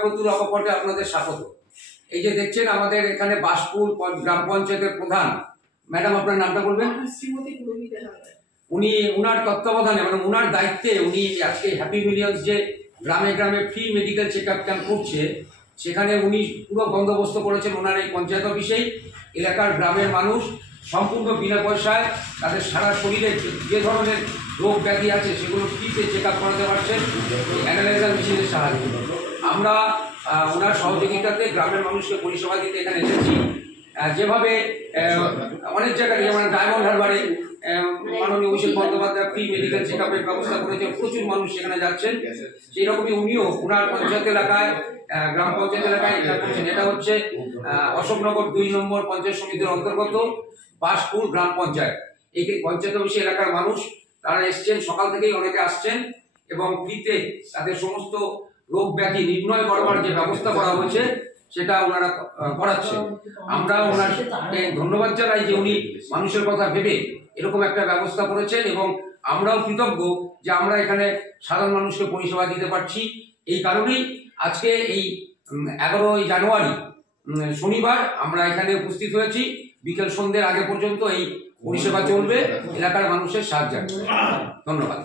প্রচুর অকপটে আপনাদের স্বাগত। এই যে দেখছেন আমাদের এখানে বাসপুর গ্রাম পঞ্চায়েতের প্রধান ম্যাডাম, আপনার নামটা বলবেন? উনি উনার তত্ত্বাবধানে মানে উনার দায়িত্বে উনি আজকে হ্যাপি মিলিয়ন্স যে গ্রামে গ্রামে free medical check up camp করছে, সেখানে উনি পুরো বন্দোবস্ত করেছেন ওনার এই পঞ্চায়েত অফিসেই। এলাকার গ্রামের মানুষ সম্পূর্ণ বিনা পয়সায় তাদের সারা শরীরে যে ধরনের রোগ ব্যাধি আছে সেগুলো ফ্রিতে চেক আপ করাতে পারছেন অ্যানালাইজার মেশিনের সাহায্যে। আমরা ওনার সহযোগিতাতে গ্রামের মানুষকে পরিষেবা দিতে এখানে এসেছি। যেভাবে অনেক জায়গায় যেমন ডায়মন্ড হারবারে মাননীয় Abhishek Bandyopadhyay free medical check আপের ব্যবস্থা করেছে, প্রচুর মানুষ সেখানে যাচ্ছেন। সেই রকমই উনিও ওনার পঞ্চায়েত এলাকায় গ্রাম পঞ্চায়েত এলাকায় এটা করছেন। এটা হচ্ছে অশোকনগর 2 নম্বর পঞ্চায়েত সমিতির অন্তর্গত বাসপুর গ্রাম পঞ্চায়েত। এই পঞ্চায়েত অফিসে এলাকার মানুষ তারা এসছেন, সকাল থেকেই অনেকে আসছেন এবং ফ্রিতে তাদের সমস্ত রোগ ব্যাধি নির্ণয় করবার যে ব্যবস্থা করা হয়েছে সেটা ওনারা করাচ্ছেন। আমরা ওনাকে ধন্যবাদ জানাই যে উনি মানুষের কথা ভেবে এরকম একটা ব্যবস্থা করেছেন এবং আমরাও কৃতজ্ঞ যে আমরা এখানে সাধারণ মানুষকে পরিষেবা দিতে পারছি। এই কারণেই আজকে এই 11ই জানুয়ারি শনিবার আমরা এখানে উপস্থিত হয়েছি। বিকেল সন্ধ্যের আগে পর্যন্ত এই পরিষেবা চলবে এলাকার মানুষের সাহায্যে। ধন্যবাদ।